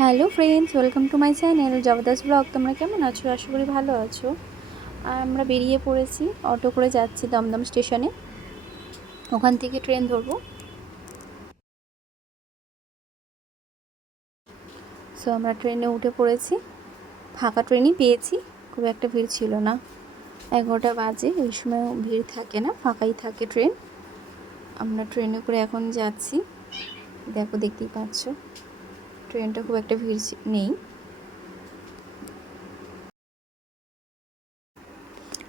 Hello friends, welcome to my channel জবরদস্ত blog. তোমরা কেমন আছো? আশা করি ভালো আছো। আর আমরা বেরিয়ে পড়েছি, অটো করে যাচ্ছি দমদম স্টেশনে। ওখান থেকে ট্রেন ধরবো। সো আমরা ট্রেনে উঠে পড়েছি। ফাঁকা ট্রেনই পেয়েছি, খুব একটা ভিড় ছিল না। 11টা বাজে, এই সময় ভিড় থাকে না, ফাঁকাই থাকে ট্রেন। আমরা ট্রেনে করে এখন যাচ্ছি। দেখতেই পাচ্ছ ট্রেনটা খুব একটা ভিড় নেই।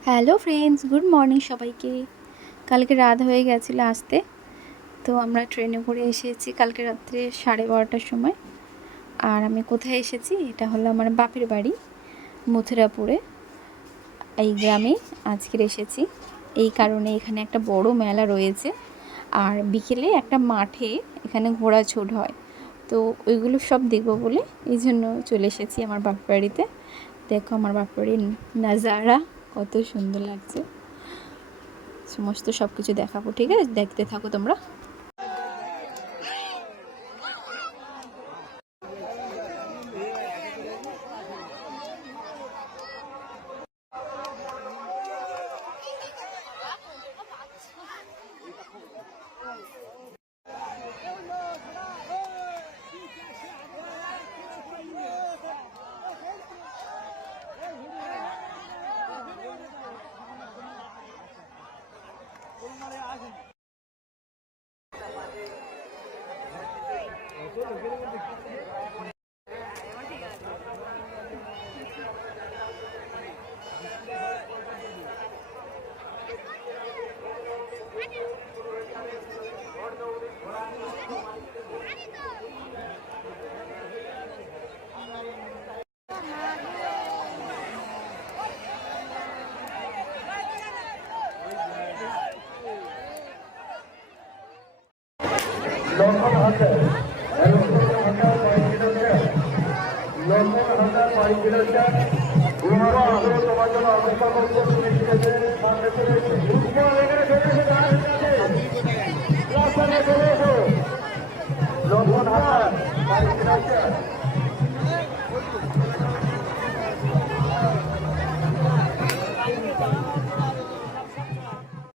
হ্যালো ফ্রেন্ডস, গুড মর্নিং সবাইকে। কালকে রাত হয়ে গেছিলো আসতে, তো আমরা ট্রেনে করে এসেছি কালকে রাত্রে 12:30টার সময়। আর আমি কোথায় এসেছি, এটা হলো আমার বাপের বাড়ি মথুরাপুরে। এই গ্রামে আজকের এসেছি এই কারণে, এখানে একটা বড় মেলা রয়েছে। আর বিকেলে একটা মাঠে এখানে ঘোড়া ছুট হয়, তো ওইগুলো সব দেখবো বলে এই জন্য চলে এসেছি আমার বাপের বাড়িতে। দেখো আমার বাপের বাড়ির নাজারা কত সুন্দর লাগছে। সমস্ত সব কিছু দেখাবো, ঠিক আছে? দেখতে থাকো তোমরা। লক্ষণ হাজার